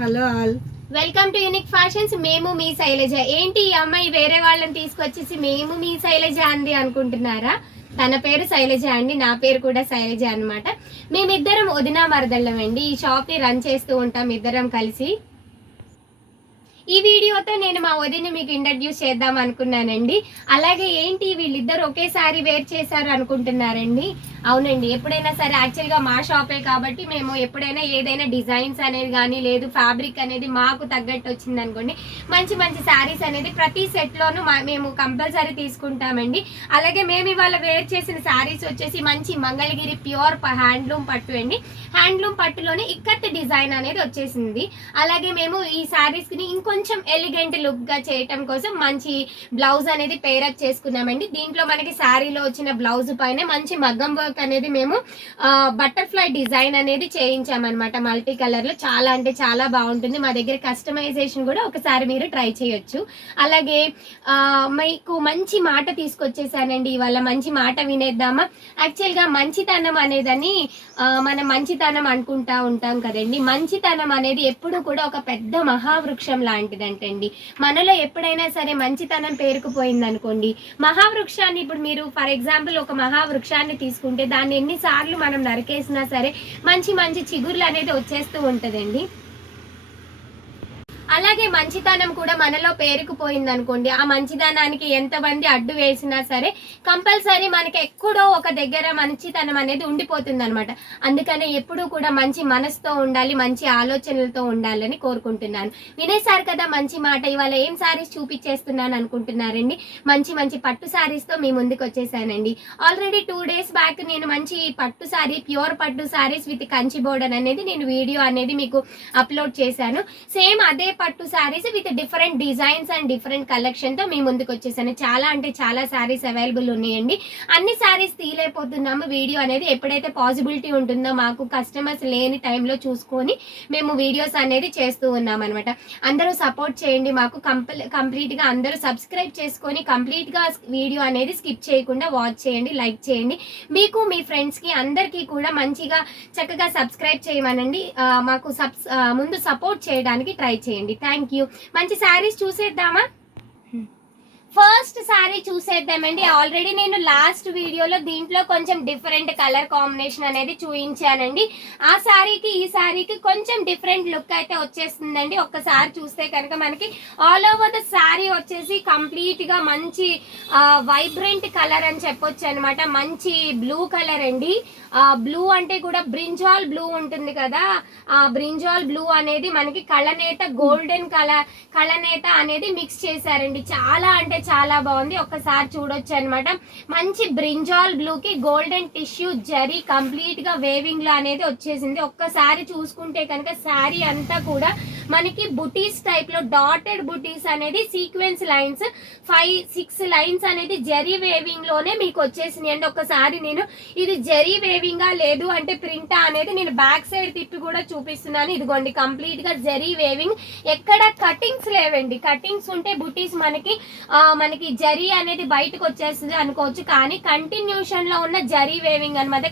Hello all, welcome to unique fashions. మేము మీ శైలజ. ఏంటి ఈ అమ్మాయి వేరే వాళ్ళని తీసుకొచ్చేసి మేము మీ శైలజ అంది అనుకుంటున్నారా? తన పేరు శైలజ అండి, నా పేరు కూడా శైలజ అనమాట. మేమిద్దరం వదినా మరదళ్ళం అండి. ఈ షాప్ ని రన్ చేస్తూ ఉంటాం ఇద్దరం కలిసి. ఈ వీడియోతో నేను మా వదిని మీకు ఇంట్రడ్యూస్ చేద్దాం అనుకున్నానండి. అలాగే ఏంటి వీళ్ళిద్దరు ఒకేసారి వేర్ చేశారు అనుకుంటున్నారండి? అవునండి, ఎప్పుడైనా సరే యాక్చువల్గా మా షాపే కాబట్టి మేము ఎప్పుడైనా ఏదైనా డిజైన్స్ అనేది కానీ లేదు ఫ్యాబ్రిక్ అనేది మాకు తగ్గట్టు వచ్చింది అనుకోండి, మంచి మంచి శారీస్ అనేది ప్రతి సెట్లోనూ మేము కంపల్సరీ తీసుకుంటామండి. అలాగే మేము ఇవాళ వేర్ చేసిన శారీస్ వచ్చేసి మంచి మంగళగిరి ప్యూర్ హ్యాండ్లూమ్ పట్టు అండి. హ్యాండ్లూమ్ పట్టులోనే ఇక్కత్ డిజైన్ అనేది వచ్చేసింది. అలాగే మేము ఈ శారీస్ని ఇంకొంచెం ఎలిగెంట్ లుక్గా చేయటం కోసం మంచి బ్లౌజ్ అనేది పేరప్ చేసుకున్నామండి. దీంట్లో మనకి శారీలో వచ్చిన బ్లౌజ్ పైన మంచి మగ్గం వర్క్ అనేది మేము బటర్ఫ్లై డిజైన్ అనేది చేయించామన్నమాట. మల్టీ కలర్ లో చాలా అంటే చాలా బాగుంటుంది. మా దగ్గర కస్టమైజేషన్ కూడా ఒకసారి మీరు ట్రై చేయొచ్చు. అలాగే మీకు మంచి మాట తీసుకొచ్చేసానండి ఇవాళ. మంచి మాట వినేద్దామా? యాక్చువల్గా మంచితనం అనేదని మనం మంచితనం అనుకుంటా ఉంటాం కదండి. మంచితనం అనేది ఎప్పుడు కూడా ఒక పెద్ద మహావృక్షం లాంటిదంటండి. మనలో ఎప్పుడైనా సరే మంచితనం పేరుకుపోయింది అనుకోండి, మహావృక్షాన్ని ఇప్పుడు మీరు ఫర్ ఎగ్జాంపుల్ ఒక మహావృక్షాన్ని తీసుకుంటే దాన్ని ఎన్నిసార్లు మనం నరికేసినా సరే మంచి మంచి చిగుర్లు అనేది వచ్చేస్తూ ఉంటుందండి. అలాగే మంచితనం కూడా మనలో పేరుకుపోయింది అనుకోండి, ఆ మంచితనానికి ఎంతమంది అడ్డు వేసినా సరే కంపల్సరీ మనకి ఎక్కడో ఒక దగ్గర మంచితనం అనేది ఉండిపోతుంది అనమాట. అందుకనే ఎప్పుడూ కూడా మంచి మనసుతో ఉండాలి, మంచి ఆలోచనలతో ఉండాలని కోరుకుంటున్నాను. వినేశారు కదా మంచి మాట. ఇవాళ ఏం శారీస్ చూపించేస్తున్నాను అనుకుంటున్నారండి? మంచి మంచి పట్టు శారీస్తో మీ ముందుకు వచ్చేసానండి. ఆల్రెడీ 2 days బ్యాక్ నేను మంచి పట్టు శారీ, ప్యూర్ పట్టు శారీస్ విత్ కంచి బోర్డర్ అనేది నేను వీడియో అనేది మీకు అప్లోడ్ చేశాను. సేమ్ అదే పట్టు saris with different designs and different collection తో మీ ముందుకు వచ్చేసాను. చాలా అంటే చాలా శారీస్ అవైలబుల్ ఉన్నాయండి. అన్ని శారీస్ తీయలేకపోతున్నాము. వీడియో అనేది ఎప్పుడైతే పాసిబిలిటీ ఉంటుందో మాకు కస్టమర్స్ లేని టైంలో చూసుకొని మేము వీడియోస్ అనేది చేస్తూ ఉన్నాం అనమాట. అందరూ సపోర్ట్ చేయండి మాకు. కంప్లీట్ గా అందరూ సబ్స్క్రైబ్ చేసుకొని కంప్లీట్ గా వీడియో అనేది స్కిప్ చేయకుండా వాచ్ చేయండి, లైక్ చేయండి. మీకు మీ ఫ్రెండ్స్ కి అందరికీ కూడా మంచిగా చక్కగా సబ్స్క్రైబ్ చేయమనండి. మాకు ముందు సపోర్ట్ చేయడానికి ట్రై చేయండి. Thank you. మంచి శారీస్ చూసేద్దామా? ఫస్ట్ శారీ చూసేద్దామండి. ఆల్రెడీ నేను లాస్ట్ వీడియోలో దీంట్లో కొంచెం డిఫరెంట్ కలర్ కాంబినేషన్ అనేది చూపించానండి. ఆ శారీకి ఈ శారీకి కొంచెం డిఫరెంట్ లుక్ అయితే వచ్చేస్తుందండి. ఒక్కసారి చూస్తే కనుక మనకి ఆల్ ఓవర్ ద శారీ వచ్చేసి కంప్లీట్ గా మంచి వైబ్రెంట్ కలర్ అని చెప్పొచ్చు అనమాట. మంచి బ్లూ కలర్ అండి. బ్లూ అంటే కూడా బ్రింజాల్ బ్లూ ఉంటుంది కదా, ఆ బ్రింజాల్ బ్లూ అనేది మనకి కళనేత గోల్డెన్ కళనేత అనేది మిక్స్ చేశారండి. చాలా అంటే చాలా బాగుంది. ఒక్కసారి చూడొచ్చు అనమాట. మంచి బ్రింజాల్ బ్లూ కి గోల్డెన్ టిష్యూ జరీ కంప్లీట్ గా వేవింగ్ లా అనేది వచ్చేసింది. ఒక్కసారి చూసుకుంటే కనుక శారీ అంతా కూడా మనకి బుటీస్ టైప్ లో డాటెడ్ బుటీస్ అనేది సీక్వెన్స్ లైన్స్ 5-6 లైన్స్ అనేది జరీ వేవింగ్ లోనే మీకు వచ్చేసింది అండి. ఒక్కసారి నేను ఇది జరీ వేవింగా లేదు అంటే ప్రింటా అనేది నేను బ్యాక్ సైడ్ తిప్పి కూడా చూపిస్తున్నాను. ఇదిగోండి కంప్లీట్ గా జరీ వేవింగ్, ఎక్కడ కటింగ్స్ లేవండి. కటింగ్స్ ఉంటే బుటీస్ మనకి జరీ అనేది బయటకు వచ్చేస్తుంది అనుకోవచ్చు, కానీ కంటిన్యూషన్ లో ఉన్న జరీ వేవింగ్ అనమాట.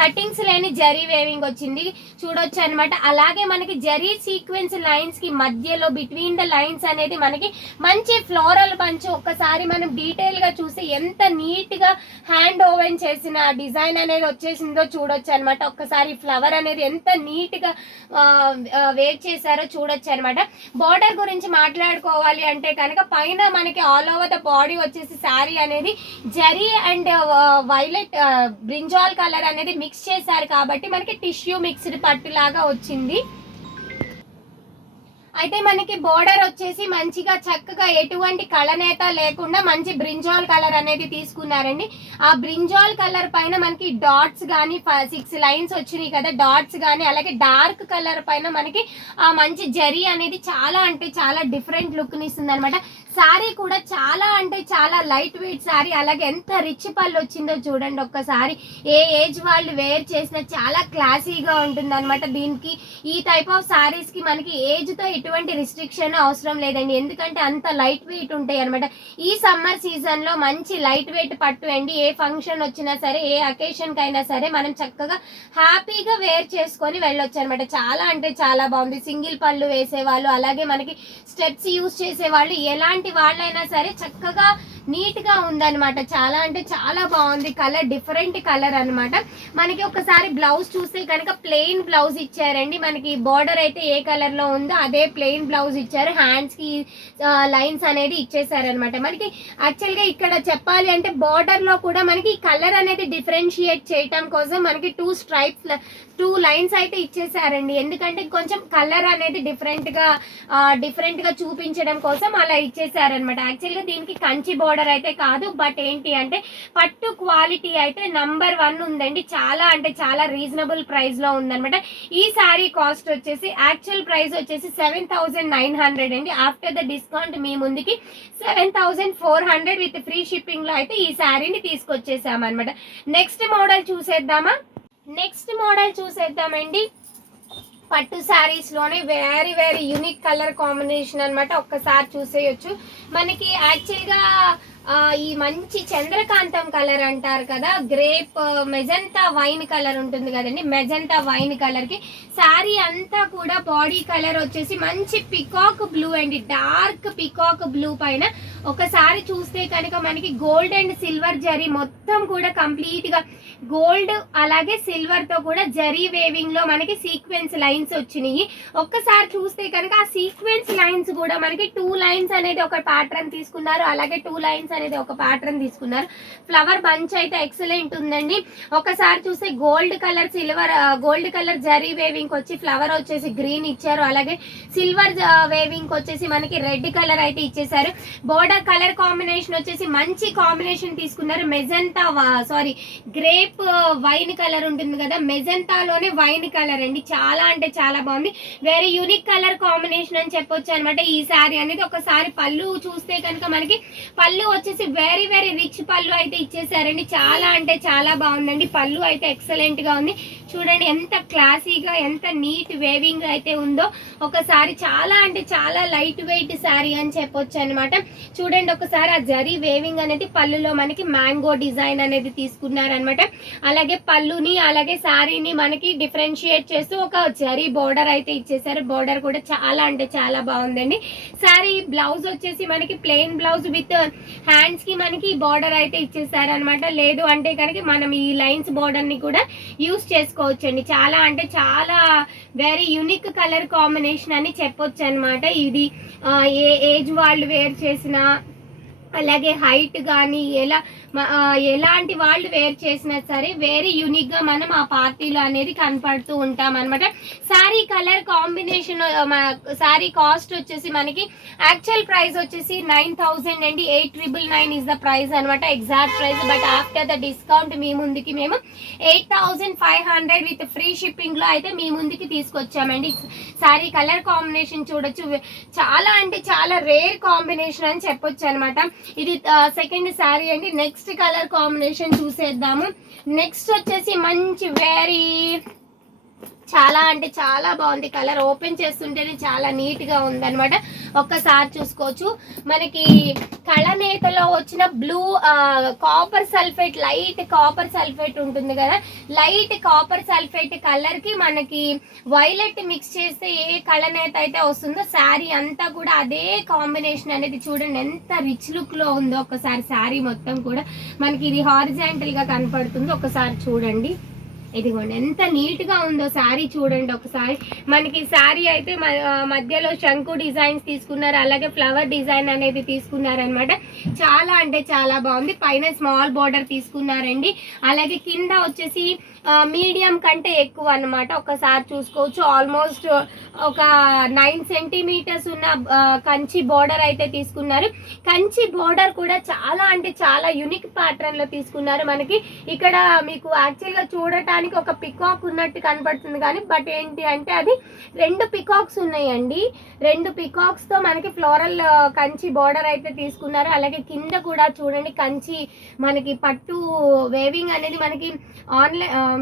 కటింగ్స్ లేని జరీ వేవింగ్ వచ్చింది చూడొచ్చు అనమాట. అలాగే మనకి జరీ సీక్వెన్స్ లైన్స్ కి మధ్యలో బిట్వీన్ ద లైన్స్ అనేది మనకి మంచి ఫ్లోరల్ బంచ్. ఒక్కసారి మనం డీటెయిల్ గా చూసి ఎంత నీట్ గా హ్యాండ్ ఓవెన్ చేసిన డిజైన్ అనేది వచ్చేసిందో చూడొచ్చు అనమాట. ఒక్కసారి ఫ్లవర్ అనేది ఎంత నీట్ గా వేవ్ చేశారో చూడొచ్చు అనమాట. బార్డర్ గురించి మాట్లాడుకోవాలి అంటే కనుక పైన మనకి ఆల్ ఓవర్ ద బాడీ వచ్చేసి శారీ అనేది zari and violet brinjal colour అనేది మిక్స్ చేశారు కాబట్టి మనకి టిష్యూ మిక్స్డ్ పట్టు లాగా వచ్చింది. అయితే మనకి బోర్డర్ వచ్చేసి మంచిగా చక్కగా ఎటువంటి కళనేత లేకుండా మంచి బ్రింజాల్ కలర్ అనేది తీసుకున్నారండి. ఆ బ్రింజాల్ కలర్ పైన మనకి డాట్స్ కానీ 6 లైన్స్ వచ్చినాయి కదా, డాట్స్ కానీ అలాగే డార్క్ కలర్ పైన మనకి ఆ మంచి జరీ అనేది చాలా అంటే చాలా డిఫరెంట్ లుక్ ని ఇస్తుంది అనమాట. శారీ కూడా చాలా అంటే చాలా లైట్ వెయిట్ శారీ. అలాగే ఎంత రిచ్ పళ్ళు వచ్చిందో చూడండి ఒక్కసారి. ఏ ఏజ్ వాళ్ళు వేర్ చేసినా చాలా క్లాసీగా ఉంటుంది అనమాట. దీనికి ఈ టైప్ ఆఫ్ శారీస్ కి మనకి ఏజ్ తో ఎటువంటి రిస్ట్రిక్షన్ అవసరం లేదండి, ఎందుకంటే అంత లైట్ వెయిట్ ఉంటాయి అనమాట. ఈ సమ్మర్ సీజన్లో మంచి లైట్ వెయిట్ పట్టు అండి. ఏ ఫంక్షన్ వచ్చినా సరే, ఏ అకేషన్కి అయినా సరే మనం చక్కగా హ్యాపీగా వేర్ చేసుకొని వెళ్ళొచ్చు అనమాట. చాలా అంటే చాలా బాగుంది. సింగిల్ పళ్ళు వేసేవాళ్ళు, అలాగే మనకి స్టెప్స్ యూజ్ చేసేవాళ్ళు, ఎలాంటి వాళ్ళైనా సరే చక్కగా నీట్గా ఉందన్నమాట. చాలా అంటే చాలా బాగుంది. కలర్ డిఫరెంట్ కలర్ అనమాట. మనకి ఒకసారి బ్లౌజ్ చూస్తే కనుక ప్లెయిన్ బ్లౌజ్ ఇచ్చారండి. మనకి బార్డర్ అయితే ఏ కలర్లో ఉందో అదే ప్లెయిన్ బ్లౌజ్ ఇచ్చారు. హ్యాండ్స్కి లైన్స్ అనేది ఇచ్చేసారనమాట. మనకి యాక్చువల్గా ఇక్కడ చెప్పాలి అంటే బార్డర్లో కూడా మనకి కలర్ అనేది డిఫరెన్షియేట్ చేయటం కోసం మనకి 2 లైన్స్ అయితే ఇచ్చేసారండి. ఎందుకంటే కొంచెం కలర్ అనేది డిఫరెంట్గా చూపించడం కోసం అలా ఇచ్చేసారనమాట. యాక్చువల్గా దీనికి కంచి బోర్డర్ అయితే కాదు, బట్ ఏంటి అంటే పట్టు క్వాలిటీ అయితే నంబర్ 1 ఉందండి. చాలా అంటే చాలా రీజనబుల్ ప్రైస్లో ఉందనమాట. ఈ శారీ కాస్ట్ వచ్చేసి యాక్చువల్ ప్రైస్ వచ్చేసి 7,900 అండి. ఆఫ్టర్ ద డిస్కౌంట్ మీ ముందుకి 7,400 విత్ ఫ్రీ షిప్పింగ్లో అయితే ఈ శారీని తీసుకొచ్చేసామన్నమాట. నెక్స్ట్ మోడల్ చూసేద్దామండి. పట్టు శారీస్లోనే very very unique colour combination అనమాట. ఒక్కసారి చూసేయచ్చు. మనకి యాక్చువల్గా ఈ మంచి చంద్రకాంతం కలర్ అంటారు కదా, గ్రేప్ మెజంతా వైన్ కలర్ ఉంటుంది కదండి. మెజంతా వైన్ కలర్కి శారీ అంతా కూడా బాడీ కలర్ వచ్చేసి మంచి పికాక్ బ్లూ అండి. డార్క్ పికాక్ బ్లూ పైన ఒకసారి చూస్తే కనుక మనకి గోల్డ్ అండ్ సిల్వర్ జరీ మొత్తం కూడా కంప్లీట్గా గోల్డ్ అలాగే సిల్వర్తో కూడా జరీ వేవింగ్లో మనకి సీక్వెన్స్ లైన్స్ వచ్చినాయి. ఒక్కసారి చూస్తే కనుక ఆ సీక్వెన్స్ లైన్స్ కూడా మనకి 2 లైన్స్ అనేది ఒక ప్యాటర్న్ తీసుకున్నారు, అలాగే 2 లైన్స్ అనేది ఒక ప్యాటర్న్ తీసుకున్నారు. ఫ్లవర్ బంచ్ అయితే ఎక్సలెంట్ ఉందండి. ఒకసారి చూస్తే గోల్డ్ కలర్ జరీ వేవింగ్ వచ్చి ఫ్లవర్ వచ్చేసి గ్రీన్ ఇచ్చారు, అలాగే సిల్వర్ వేవింగ్ వచ్చేసి మనకి రెడ్ కలర్ అయితే ఇచ్చేసారు. బోర్డర్ కలర్ కాంబినేషన్ వచ్చేసి మంచి కాంబినేషన్ తీసుకున్నారు. గ్రేప్ వైన్ కలర్ ఉంటుంది కదా, మెజంతాలోనే వైన్ కలర్ అండి. చాలా అంటే చాలా బాగుంది. వెరీ యూనిక్ కలర్ కాంబినేషన్ అని చెప్పొచ్చు అనమాట ఈ శారీ అనేది. ఒకసారి పళ్ళు చూస్తే కనుక మనకి పళ్ళు వచ్చేసి వెరీ వెరీ రిచ్ పళ్ళు అయితే ఇచ్చేసారండి. చాలా అంటే చాలా బాగుందండి. పళ్ళు అయితే ఎక్సలెంట్ గా ఉంది. చూడండి ఎంత క్లాసీగా ఎంత నీట్ వేవింగ్ అయితే ఉందో. ఒకసారి చాలా అంటే చాలా లైట్ వెయిట్ శారీ అని చెప్పొచ్చు అనమాట. చూడండి ఒకసారి ఆ జరీ వేవింగ్ అనేది పళ్ళులో మనకి మ్యాంగో డిజైన్ అనేది తీసుకున్నారనమాట. అలాగే పళ్ళుని అలాగే శారీని మనకి డిఫరెన్షియేట్ చేస్తూ ఒక జరీ బోర్డర్ అయితే ఇచ్చేసారు. బోర్డర్ కూడా చాలా అంటే చాలా బాగుందండి. శారీ బ్లౌజ్ వచ్చేసి మనకి ప్లెయిన్ బ్లౌజ్ విత్ హ్యాండ్స్ కి మనకి బోర్డర్ అయితే ఇచ్చేసారు అనమాట. లేదు అంటే కనుక మనం ఈ లైన్స్ బోర్డర్ ని కూడా యూస్ చేసుకోవచ్చండి. చాలా అంటే చాలా వెరీ యూనిక్ కలర్ కాంబినేషన్ అని చెప్పొచ్చు అనమాట. ఇది ఏ ఏజ్ వాళ్ళు వేర్ చేసినా అలాగే హైట్ కానీ ఎలాంటి వాళ్ళు వేర్ చేసినా సరే వెరీ యూనిక్గా మనం ఆ పార్టీలో అనేది కనపడుతూ ఉంటాం అనమాట. Saree colour combination saree cost వచ్చేసి మనకి యాక్చువల్ ప్రైస్ వచ్చేసి 9,000 అండి. 8,999 ఇస్ ద ప్రైస్ అనమాట, exact price. But after the discount మీ ముందుకి మేము 8,500 విత్ ఫ్రీ షిప్పింగ్లో అయితే మీ ముందుకి తీసుకొచ్చామండి. శారీ కలర్ కాంబినేషన్ చూడొచ్చు. చాలా అంటే చాలా రేర్ కాంబినేషన్ అని చెప్పొచ్చు అనమాట. ఇది సెకండ్ శారీ అండి. నెక్స్ట్ కలర్ కాంబినేషన్ చూసేద్దాము. నెక్స్ట్ వచ్చేసి మంచి వెరీ చాలా అంటే చాలా బాగుంది. కలర్ ఓపెన్ చేస్తుంటేనే చాలా నీట్ గా ఉందన్నమాట. ఒక్కసారి చూసుకోవచ్చు. మనకి కళనేతలో వచ్చిన blue copper sulphate, light copper sulphate ఉంటుంది కదా, లైట్ కాపర్ సల్ఫేట్ కలర్ కి మనకి వైలెట్ మిక్స్ చేస్తే ఏ కళనేత అయితే వస్తుందో శారీ అంతా కూడా అదే కాంబినేషన్ అనేది. చూడండి ఎంత రిచ్ లుక్ లో ఉందో. ఒకసారి శారీ మొత్తం కూడా మనకి ఇది హారిజాంటల్ గా కనపడుతుంది. ఒకసారి చూడండి, ఇదిగోండి ఎంత నీట్ గా ఉందో శారీ చూడండి ఒకసారి. మనకి శారీ అయితే మధ్యలో శంకు డిజైన్స్ తీసుకున్నారు, అలాగే ఫ్లవర్ డిజైన్ అనేది తీసుకున్నారనమాట. చాలా అంటే చాలా బాగుంది. పైన స్మాల్ బోర్డర్ తీసుకున్నారండి, అలాగే కింద వచ్చేసి మీడియం కంటే ఎక్కువ అనమాట. ఒకసారి చూసుకోవచ్చు. ఆల్మోస్ట్ ఒక 9 సెంటీమీటర్స్ ఉన్న కంచి బోర్డర్ అయితే తీసుకున్నారు. కంచి బోర్డర్ కూడా చాలా అంటే చాలా యూనిక్ ప్యాటర్న్ లో తీసుకున్నారు. మనకి ఇక్కడ మీకు యాక్చువల్ గా చూడటానికి ఒక పికాక్ ఉన్నట్టు కనపడుతుంది కానీ బట్ ఏంటి అంటే అది 2 పికాక్స్ ఉన్నాయండి. 2 పికాక్స్ తో మనకి ఫ్లోరల్ కంచి బోర్డర్ అయితే తీసుకున్నారు. అలాగే కింద కూడా చూడండి కంచి మనకి పట్టు వేవింగ్ అనేది మనకి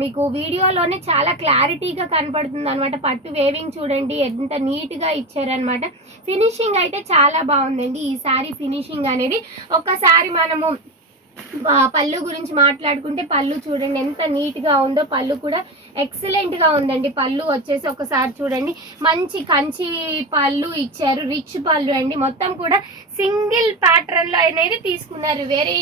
మీకు వీడియోలోనే చాలా క్లారిటీగా కనపడుతుంది అనమాట. పట్టు వేవింగ్ చూడండి ఎంత నీట్గా ఇచ్చారనమాట. ఫినిషింగ్ అయితే చాలా బాగుందండి ఈ సారీ ఫినిషింగ్ అనేది. ఒక్కసారి మనము పళ్ళు గురించి మాట్లాడుకుంటే పళ్ళు చూడండి ఎంత నీట్గా ఉందో. పళ్ళు కూడా ఎక్సలెంట్గా ఉందండి. పళ్ళు వచ్చేసి ఒకసారి చూడండి మంచి కంచి పళ్ళు ఇచ్చారు, రిచ్ పళ్ళు అండి. మొత్తం కూడా సింగిల్ ప్యాటర్న్లో అనేది తీసుకున్నారు. వెరీ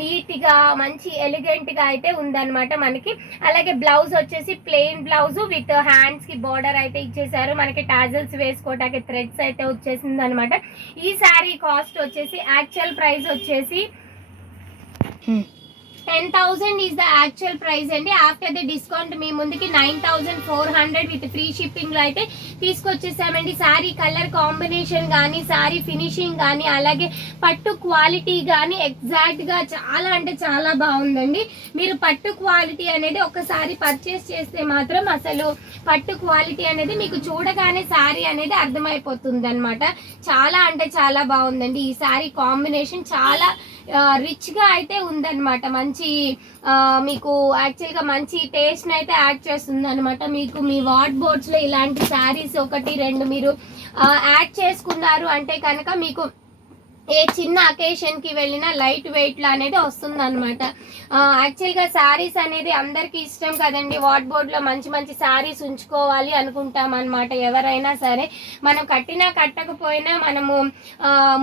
నీట్గా మంచి ఎలిగెంట్గా అయితే ఉందన్నమాట మనకి. అలాగే బ్లౌజ్ వచ్చేసి ప్లెయిన్ బ్లౌజ్ విత్ హ్యాండ్స్కి బార్డర్ అయితే ఇచ్చేసారు. మనకి టాజల్స్ వేసుకోవటానికి థ్రెడ్స్ అయితే వచ్చేసింది అనమాట. ఈ శారీ కాస్ట్ వచ్చేసి యాక్చువల్ ప్రైస్ వచ్చేసి 10,000 ఈజ్ ద యాక్చువల్ ప్రైస్ అండి. ఆఫ్టర్ ద డిస్కౌంట్ మీ ముందుకి 9,400 విత్ ఫ్రీ షిప్పింగ్ లో అయితే తీసుకొచ్చేసామండి. శారీ కలర్ కాంబినేషన్ కానీ, శారీ ఫినిషింగ్ కానీ, అలాగే పట్టు క్వాలిటీ కానీ ఎగ్జాక్ట్ గా చాలా అంటే చాలా బాగుందండి. మీరు పట్టు క్వాలిటీ అనేది ఒకసారి పర్చేస్ చేస్తే మాత్రం అసలు పట్టు క్వాలిటీ అనేది మీకు చూడగానే శారీ అనేది అర్థమైపోతుంది అనమాట. చాలా అంటే చాలా బాగుందండి. ఈ శారీ కాంబినేషన్ చాలా రిచ్ గా అయితే ఉందన్నమాట. మంచి మీకు యాక్చువల్గా మంచి టేస్ట్ అయితే యాడ్ చేస్తుంది అనమాట. మీకు మీ వార్డ్ బోర్డ్స్ లో ఇలాంటి శారీస్ 1-2 మీరు యాడ్ చేసుకున్నారు అంటే కనుక మీకు ఏ చిన్న అకేషన్ కి వెళ్ళినా లైట్ వెయిట్ లో అనేది వస్తుంది అనమాట. యాక్చువల్గా శారీస్ అనేది అందరికి ఇష్టం కదండి. వార్డ్ బోర్డ్ లో మంచి మంచి శారీస్ ఉంచుకోవాలి అనుకుంటాం అనమాట. ఎవరైనా సరే మనం కట్టినా కట్టకపోయినా మనము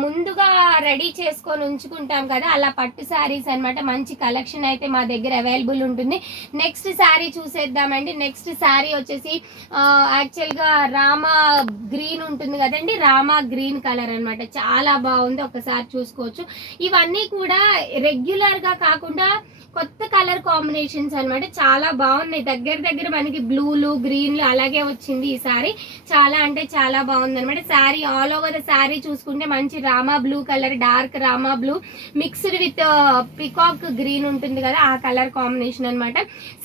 ముందుగా రెడీ చేసుకొని ఉంచుకుంటాం కదా, అలా పట్టు శారీస్ అనమాట. మంచి కలెక్షన్ అయితే మా దగ్గర అవైలబుల్ ఉంటుంది. నెక్స్ట్ శారీ చూసేద్దామండి. నెక్స్ట్ శారీ వచ్చేసి యాక్చువల్గా రామా గ్రీన్ ఉంటుంది కదండి, రామా గ్రీన్ కలర్ అనమాట. చాలా బాగుంది, ఒకసారి చూసుకోవచ్చు. ఇవన్నీ కూడా రెగ్యులర్ గా కాకుండా కొత్త కలర్ కాంబినేషన్స్ అనమాట. చాలా బాగున్నాయి. దగ్గర మనకి బ్లూలు గ్రీన్లు అలాగే వచ్చింది ఈ సారీ. చాలా అంటే చాలా బాగుంది అనమాట. Sari all over the sari చూసుకుంటే మంచి Rama blue colour, dark Rama blue mixed with peacock green ఉంటుంది కదా, ఆ కలర్ కాంబినేషన్ అనమాట.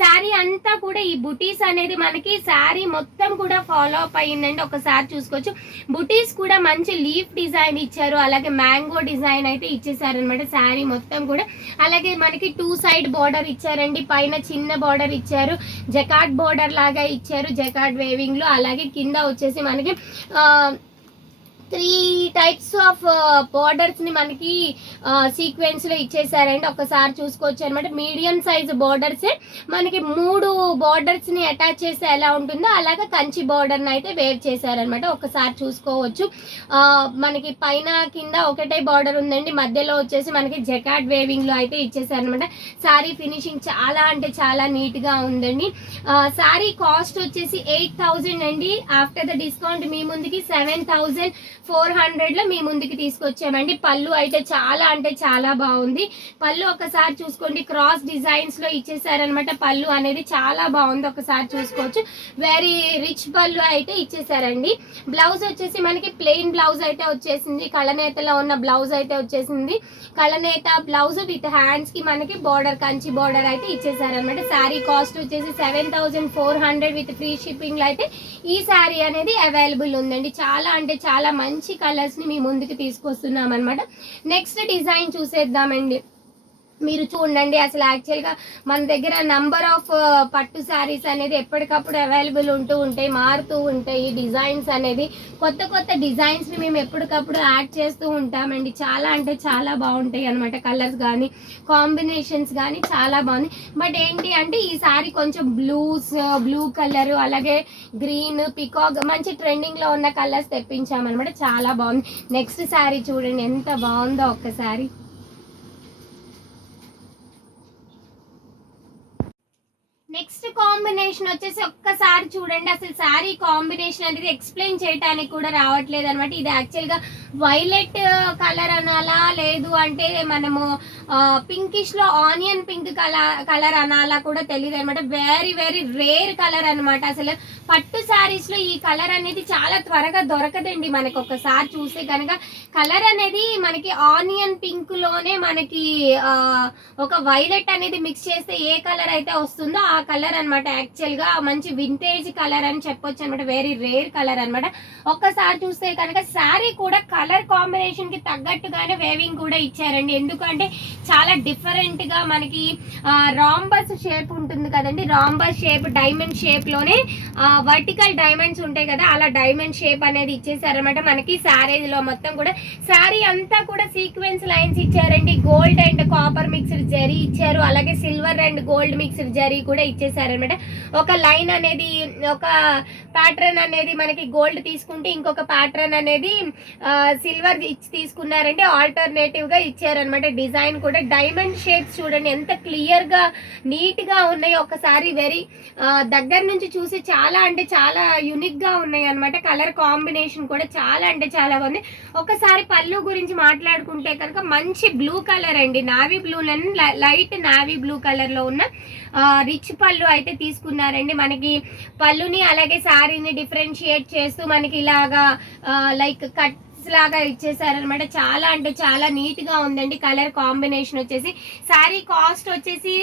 శారీ అంతా కూడా ఈ బుటీస్ అనేది మనకి శారీ మొత్తం కూడా ఫాలో అప్ అయ్యిందండి. ఒకసారి చూసుకోవచ్చు. బుటీస్ కూడా మంచి లీఫ్ డిజైన్ ఇచ్చారు, అలాగే మ్యాంగో డిజైన్ అయితే ఇచ్చేసారు అనమాట శారీ మొత్తం కూడా. అలాగే మనకి 2 సైడ్ బోర్డర్ ఇచ్చారండి. పైన చిన్న బోర్డర్ ఇచ్చారు, జకార్డ్ బోర్డర్ లాగా ఇచ్చారు జకార్డ్ వేవింగ్ లో. అలాగే కింద వచ్చేసి మనకి 3 టైప్స్ ఆఫ్ బోర్డర్స్ ని మనకి సీక్వెన్స్ లో ఇచ్చేసారండి. ఒకసారి చూసుకోవచ్చు అనమాట. మీడియం సైజ్ బోర్డర్స్ మనకి 3 బోర్డర్స్ ని అటాచ్ చేస్తే ఎలా ఉంటుందో అలాగా కంచి బోర్డర్ ని అయితే వేర్ చేశారనమాట. ఒకసారి చూసుకోవచ్చు. మనకి పైన కింద ఒకటే బోర్డర్ ఉందండి, మధ్యలో వచ్చేసి మనకి జకార్డ్ వేవింగ్ లో అయితే ఇచ్చేసారనమాట. శారీ ఫినిషింగ్ చాలా అంటే చాలా నీట్ గా ఉందండి. శారీ కాస్ట్ వచ్చేసి 8,000 అండి. ఆఫ్టర్ ద డిస్కౌంట్ మీ ముందుకి 7,400 లో మీ ముందుకి తీసుకొచ్చామండి. పళ్ళు అయితే చాలా అంటే చాలా బాగుంది. పళ్ళు ఒకసారి చూసుకోండి, క్రాస్ డిజైన్స్ లో ఇచ్చేసారనమాట. పళ్ళు అనేది చాలా బాగుంది, ఒకసారి చూసుకోవచ్చు. వెరీ రిచ్ పళ్ళు అయితే ఇచ్చేసారండి. బ్లౌజ్ వచ్చేసి మనకి ప్లెయిన్ బ్లౌజ్ అయితే వచ్చేసింది. కళనేతలో ఉన్న బ్లౌజ్ అయితే వచ్చేసింది. కళనేత బ్లౌజ్ విత్ హ్యాండ్స్ కి మనకి బోర్డర్, కంచి బోర్డర్ అయితే ఇచ్చేసారనమాట. శారీ కాస్ట్ వచ్చేసి 7,400 విత్ ఫ్రీ షిప్పింగ్ లో అయితే ఈ శారీ అనేది అవైలబుల్ ఉందండి. చాలా అంటే చాలా మంచి కలర్స్ ని మీ ముందుకు తీసుకొస్తున్నాం అనమాట. నెక్స్ట్ డిజైన్ చూసేద్దామండి. మీరు చూడండి, అసలు యాక్చువల్గా మన దగ్గర నంబర్ ఆఫ్ పట్టు శారీస్ అనేది ఎప్పటికప్పుడు అవైలబుల్ ఉంటూ ఉంటాయి, మారుతూ ఉంటాయి. డిజైన్స్ అనేది కొత్త డిజైన్స్ని మేము ఎప్పటికప్పుడు యాడ్ చేస్తూ ఉంటామండి. చాలా అంటే చాలా బాగుంటాయి అనమాట. కలర్స్ కానీ కాంబినేషన్స్ కానీ చాలా బాగుంది. బట్ ఏంటి అంటే ఈ శారీ కొంచెం బ్లూ కలర్, అలాగే గ్రీన్, పికాక్ మంచి ట్రెండింగ్లో ఉన్న కలర్స్ తెప్పించామన్నమాట. చాలా బాగుంది. నెక్స్ట్ శారీ చూడండి ఎంత బాగుందో ఒక్కసారి. నెక్స్ట్ కాంబినేషన్ వచ్చేసి ఒక్కసారి చూడండి. అసలు శారీ కాంబినేషన్ అనేది ఎక్స్ప్లెయిన్ చేయడానికి కూడా రావట్లేదు అనమాట. ఇది యాక్చువల్గా వైలెట్ కలర్ అనాలా, లేదు అంటే మనము పింకిష్ లో ఆనియన్ పింక్ కలర్ అనాలా కూడా తెలియదు అనమాట. వెరీ రేర్ కలర్ అనమాట. అసలు పట్టు శారీస్ లో ఈ కలర్ అనేది చాలా త్వరగా దొరకదండి మనకి. ఒకసారి చూస్తే కనుక కలర్ అనేది మనకి ఆనియన్ పింక్ లోనే మనకి ఒక వైలెట్ అనేది మిక్స్ చేస్తే ఏ కలర్ అయితే వస్తుందో ఆ కలర్ అనమాట యాక్చువల్ గా మంచి వింటేజ్ కలర్ అని చెప్పొచ్చు అనమాట, వెరీ రేర్ కలర్ అనమాట. ఒక్కసారి చూస్తే కనుక శారీ కూడా కలర్ కాంబినేషన్ కి తగ్గట్టుగానే వేవింగ్ కూడా ఇచ్చారండి. ఎందుకంటే చాలా డిఫరెంట్ గా మనకి రాంబస్ షేప్ ఉంటుంది కదండి, రాంబస్ షేప్ డైమండ్ షేప్ లోనే వర్టికల్ డైమండ్స్ ఉంటాయి కదా, అలా డైమండ్ షేప్ అనేది ఇచ్చేసారనమాట మనకి శారీలో మొత్తం కూడా. శారీ అంతా కూడా సీక్వెన్స్ లైన్స్ ఇచ్చారండి, gold and copper mixed zari ఇచ్చారు, అలాగే silver and gold mixed zari కూడా ఇచ్చేసారనమాట. ఒక లైన్ అనేది, ఒక ప్యాటర్న్ అనేది మనకి గోల్డ్ తీసుకుంటే ఇంకొక ప్యాటర్న్ అనేది సిల్వర్ ఇచ్చి తీసుకున్నారండి, ఆల్టర్నేటివ్ గా ఇచ్చారనమాట. డిజైన్ కూడా డైమండ్ షేప్స్ చూడండి ఎంత క్లియర్ గా నీట్ గా ఉన్నాయి. ఒకసారి వెరీ దగ్గర నుంచి చూసి చాలా అంటే చాలా యూనిక్ గా ఉన్నాయి అనమాట. కలర్ కాంబినేషన్ కూడా చాలా అంటే చాలా బాగుంది. ఒకసారి పళ్ళు గురించి మాట్లాడుకుంటే కనుక మంచి బ్లూ కలర్ అండి, navy blue light navy blue colour లో ఉన్న రిచ్ పళ్ళు అయితే తీసుకున్నారండి. మనకి పళ్ళుని అలాగే శారీని డిఫరెన్షియేట్ చేస్తూ మనకి ఇలాగా లైక్ కట్ లాగా ఇచ్చేసారనమాట. చాలా అంటే చాలా నీట్ గా ఉందండి. కలర్ కాంబినేషన్ వచ్చేసి శారీ కాస్ట్ వచ్చేసి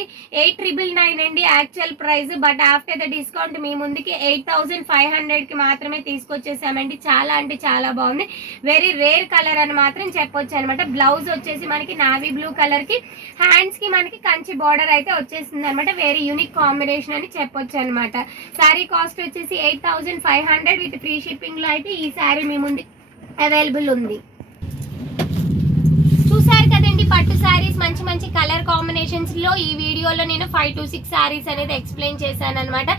8,999 అండి actual price. But after the discount మీ ముందుకి 8,500 కి మాత్రమే తీసుకొచ్చేసామండి. చాలా అంటే చాలా బాగుంది, వెరీ రేర్ కలర్ అని మాత్రం చెప్పొచ్చు అనమాట. బ్లౌజ్ వచ్చేసి మనకి నావీ బ్లూ కలర్ కి, హ్యాండ్స్ కి మనకి కంచి బార్డర్ అయితే వచ్చేసింది అనమాట. వెరీ యూనిక్ కాంబినేషన్ అని చెప్పొచ్చు అనమాట. శారీ కాస్ట్ వచ్చేసి 8,500 విత్ ఫ్రీ షిప్పింగ్ లో అయితే ఈ శారీ మీ ముందు అవైలబుల్ ఉంది. చూసారు కదండి పట్టు శారీస్ మంచి మంచి కలర్ కాంబినేషన్స్ లో. ఈ వీడియోలో నేను 5 to 6 శారీస్ అనేది ఎక్స్ప్లెయిన్ చేశాను అనమాట.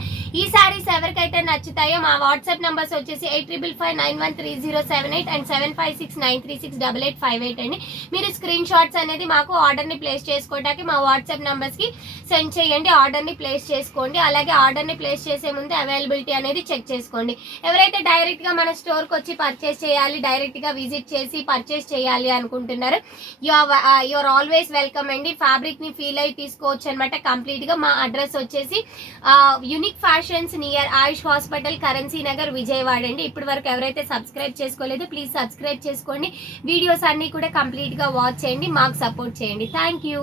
ఈ శారీస్ ఎవరికైతే నచ్చుతాయో మా వాట్సాప్ నంబర్స్ వచ్చేసి 8555913078 అండ్ 7569368858 అండి. మీరు స్క్రీన్ షాట్స్ అనేది మాకు ఆర్డర్ ని ప్లేస్ చేసుకోవడానికి మా వాట్సాప్ నంబర్స్ కి సెండ్ చేయండి, ఆర్డర్ ని ప్లేస్ చేసుకోండి. అలాగే ఆర్డర్ ని ప్లేస్ చేసే ముందు అవైలబిలిటీ అనేది చెక్ చేసుకోండి. ఎవరైతే డైరెక్ట్ గా మన స్టోర్ కి వచ్చి పర్చేస్ చేయాలి, డైరెక్ట్ గా విజిట్ చేసి పర్చేస్ చేయాలి అనుకుంటున్నారు, యూఆర్ ఆల్వేస్ వెల్కమ్ అండి. ఫ్యాబ్రిక్ ని ఫీల్ అయి తీసుకోవచ్చు అనమాట కంప్లీట్ గా. మా అడ్రస్ వచ్చేసి యూనిక్ ఫ్యాషన్స్ నియర్ ఆయుష్ హాస్పిటల్, కరెన్సీ నగర్, విజయవాడ అండి. ఇప్పటి వరకు ఎవరైతే సబ్స్క్రైబ్ చేసుకోలేదు ప్లీజ్ సబ్స్క్రైబ్ చేసుకోండి. వీడియోస్ అన్ని కూడా కంప్లీట్ గా వాచ్ చేయండి, మాకు సపోర్ట్ చేయండి. Thank you.